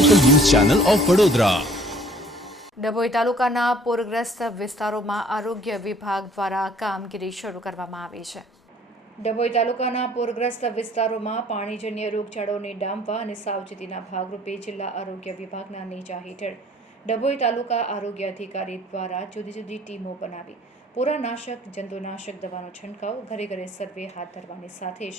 Channel of Vadodara Dabhoi તાલુકાના પૂરગ્રસ્ત વિસ્તારોમાં આરોગ્ય વિભાગ દ્વારા કામગીરી શરૂ કરવામાં આવી છે. ડભોઈ તાલુકાના પૂરગ્રસ્ત વિસ્તારોમાં પાણીજન્ય રોગચાળોને ડામવા અને સાવચેતીના ભાગરૂપે જિલ્લા આરોગ્ય વિભાગના નેજા હેઠળ ડભોઈ તાલુકા આરોગ્ય અધિકારી દ્વારા જુદી જુદી ટીમો બનાવી પૂરાનાશક જંતુનાશક દવાનો છંટકાવ ઘરે ઘરે સર્વે હાથ ધરવાની સાથે જ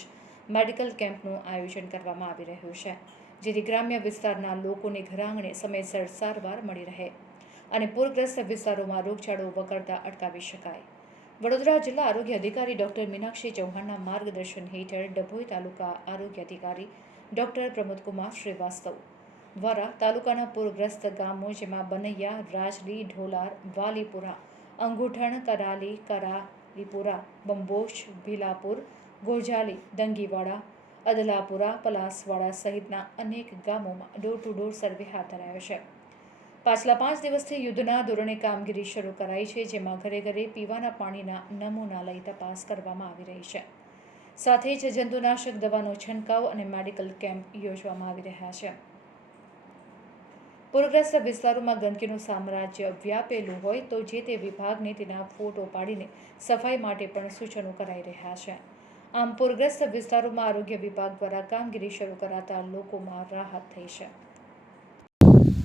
મેડિકલ કેમ્પનું આયોજન કરવામાં આવી રહ્યું છે. જેથી ગ્રામ્ય વિસ્તારના લોકોને ઘરાંગણે સમયસર સારવાર મળી રહે અને પૂરગ્રસ્ત વિસ્તારોમાં રોગચાળો વકરતા અટકાવી શકાય. વડોદરા જિલ્લા આરોગ્ય અધિકારી ડોક્ટર મીનાક્ષી ચૌહાણના માર્ગદર્શન હેઠળ ડભોઈ તાલુકા આરોગ્ય અધિકારી ડોક્ટર પ્રમોદકુમાર શ્રીવાસ્તવ દ્વારા તાલુકાના પૂરગ્રસ્ત ગામો જેમાં બનૈયા, રાજલી, ઢોલાર, વાલીપુરા, અંગુઠણ કરાલી કરાલીપુરા બંબોશ ભીલાપુર ગોજાલી દંગીવાડા અદલાપુરા, પલાસવાડા સહિતના અનેક ગામોમાં ડોર ટુ ડોર સર્વે હાથ ધરાયો છે. પાછલા પાંચ દિવસથી યુદ્ધના ધોરણે કામગીરી શરૂ કરાઈ છે, જેમાં ઘરે ઘરે પીવાના પાણીના નમૂના લઈ તપાસ કરવામાં આવી રહી છે. સાથે જ જંતુનાશક દવાનો છંટકાવ અને મેડિકલ કેમ્પ યોજવામાં આવી રહ્યા છે. પૂરગ્રસ્ત વિસ્તારોમાં ગંદકીનું સામ્રાજ્ય વ્યાપેલું હોય તો જે તે વિભાગને તેના ફોટો પાડીને સફાઈ માટે પણ સૂચનો કરાઈ રહ્યા છે. આમ પૂરગ્રસ્ત વિસ્તારોમાં આરોગ્ય વિભાગ દ્વારા કામગીરી શરૂ કરાતા લોકોમાં રાહત થઈ છે.